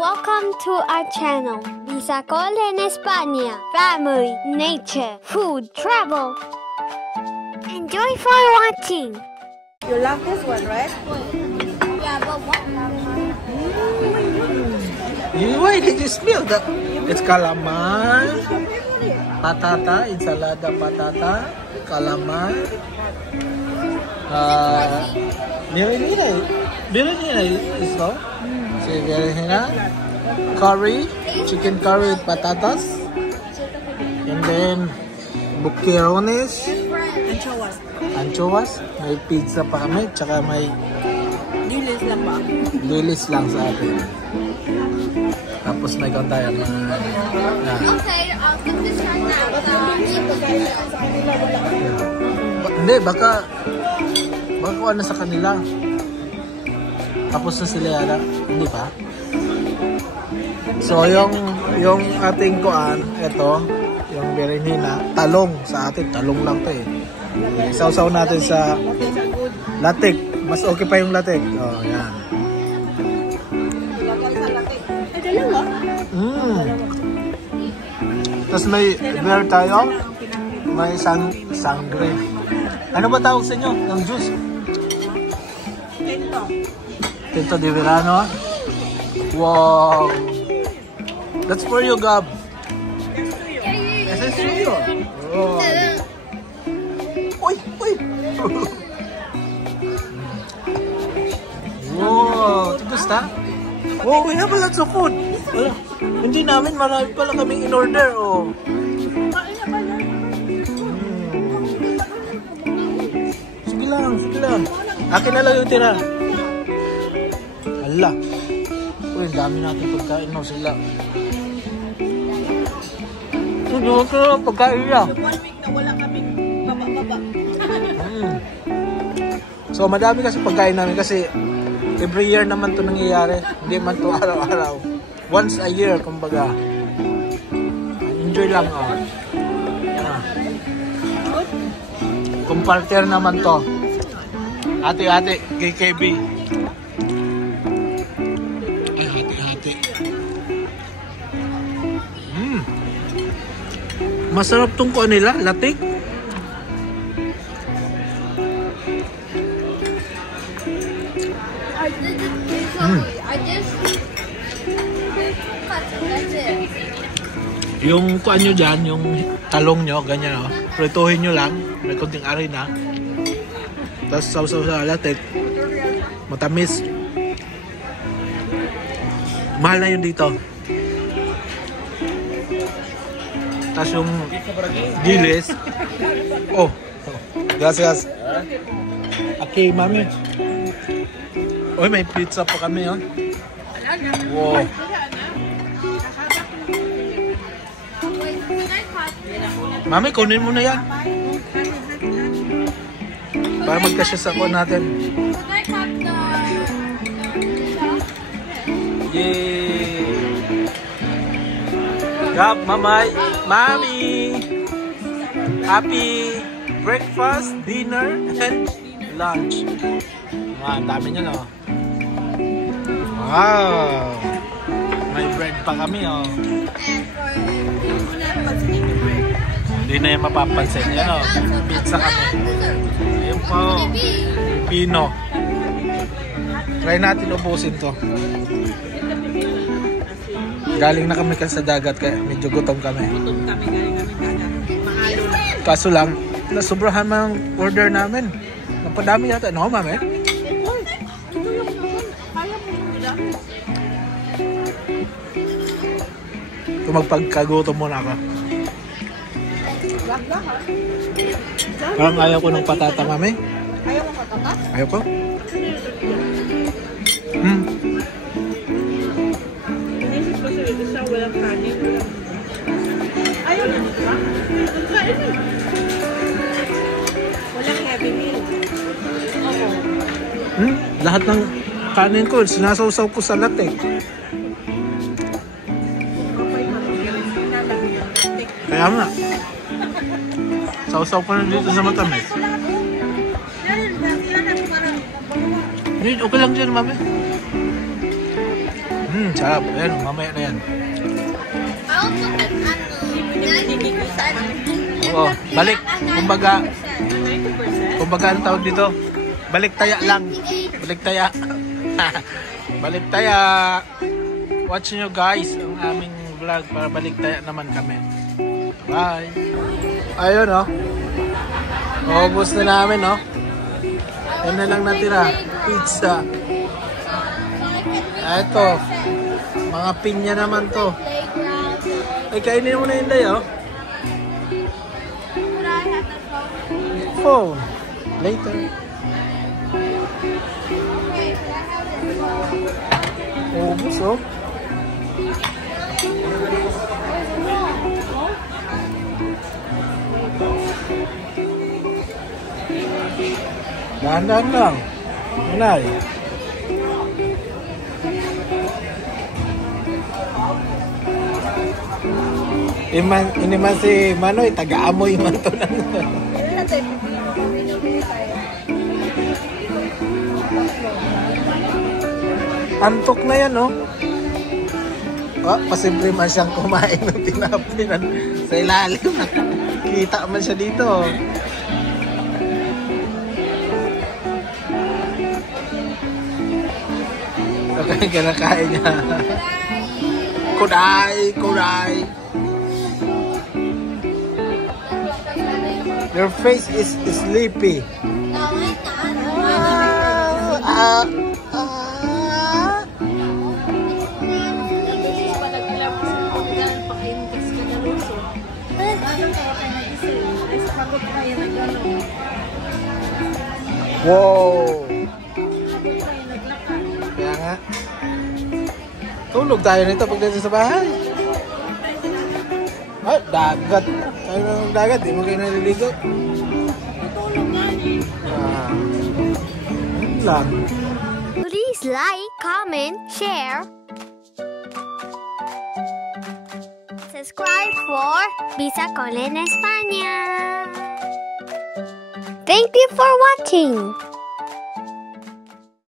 Welcome to our channel, Bisacol en España. Family, nature, food, travel. Enjoy for watching. You love this one, right? Yeah, but what? Why did you spill that? It's calamar, patata, ensalada patata, calamar, birinina is so. See, birinina, curry, chicken curry with patatas, and then buquerones, anchoas, may pizza pa kami, tsaka may Dilis lang ba? dilis lang sa atin. Tapos may kantaya mga Okay, I'll get this right now. Hindi, baka kung ano sa kanila. Tapos na sila yata. Hindi pa. So, yung ating kuan, ito, yung berenjena, talong sa atin. Talong lang to eh. Sausaw natin sa latik. Mas okay pa yung latik. Oh, yan. Ay, dalawa? Tapos may beer tayo. May sangre. Ano ba tawag sa inyo? Yung juice? Tento. Tinto de Verano. Wow. That's for you, Gab. This is for you. Oh. Uy! Wow. Gusta? Oh, we have a lot of food. Wala. Hindi namin, marami pala kaming in order. Oh. Sige lang. Akin na lang yung tira. Hala. Uy, dami natin pagkain mo sila. Ito, pagkain niya. 1 week na wala kaming baba-baba. So, madami kasi pagkain namin kasi every year naman ito nangyayari. Hindi man ito araw-araw. Once a year, kumbaga. Enjoy lang, oh. Comparter naman to. Ate-ate, KKB. Ay, ate-ate. Masarap tong kuha nila, latik. I just cut it, that's it. Yung kuha nyo dyan, yung talong nyo, ganyan, oh. Prituhin nyo lang. May konting arena. Tapos sausaw sa latik. Matamis. Mahal na yun dito. Tapos yung dilis. Oh. Gracias. Okay, mami. Uy, may pizza pa kami, oh. Wow. Mami, kunin mo na yan. Para magkasya sa kuha natin. Could I cut the Yay! Gab, mamay, mami! Happy breakfast, dinner, and lunch. Ang dami niya, no? Wow! May bread pa kami, oh. Hindi na yung mapapansin. Yan, oh. Pizza kami. Ayun po. Pino. Try natin ubusin to. Galing na kami kasi sa dagat kaya medyo gutom kami. Gutom kami, galing kami dagat. Mahalo na. Kaso lang, nasubrahan mang order namin. Napadami yata. No, mami? Uy, ito yung naman. Kaya mo nila. Kung magpagkagutom muna ako. Wag ha? Parang ayaw ko ng patata, mami. Ayaw mo patata? Ayaw ko? Inisip ko sa ito siya, walang kanin. Ayaw na ito ba? Kain eh. Walang heavy meal. Oo. Lahat ng kanin ko, sinasawsaw ko sa latik. Kaya nga. Sausaw ko na dito sa matamis. Hindi, okay lang dyan, mami. Sarap. Ayan, mamaya na yan. Oo, balik. Kumbaga ang tawag dito? Balik taya lang. Balik taya. Balik taya. Watch nyo guys ang aming vlog para balik taya naman kami. Bye. Ayun oh. Ubus na namin oh. Yan na lang natira. Pizza. Ito. Mga pinya naman to. Ay, kainin mo na yun day oh. Phone. Later. Ubus oh. Dahan-dahan lang. Manay. Ini man si Manoy, taga-amoy man to lang. Antok na yan, no? Oh, pasimple man siyang kumain ng tinapinan sa ilalim. Kita man siya dito. Okay, kinakain niya. Kuday, kuday. Your face is sleepy. Wow. Kaya nga. Tulog tayo nito pag dito sa bahay. Ay, dagat. Tayo na ng dagat. Di mo kayo naliligo. Tulog nga eh. Lang. Please like, comment, share, subscribe for Bisacol en España. Thank you for watching.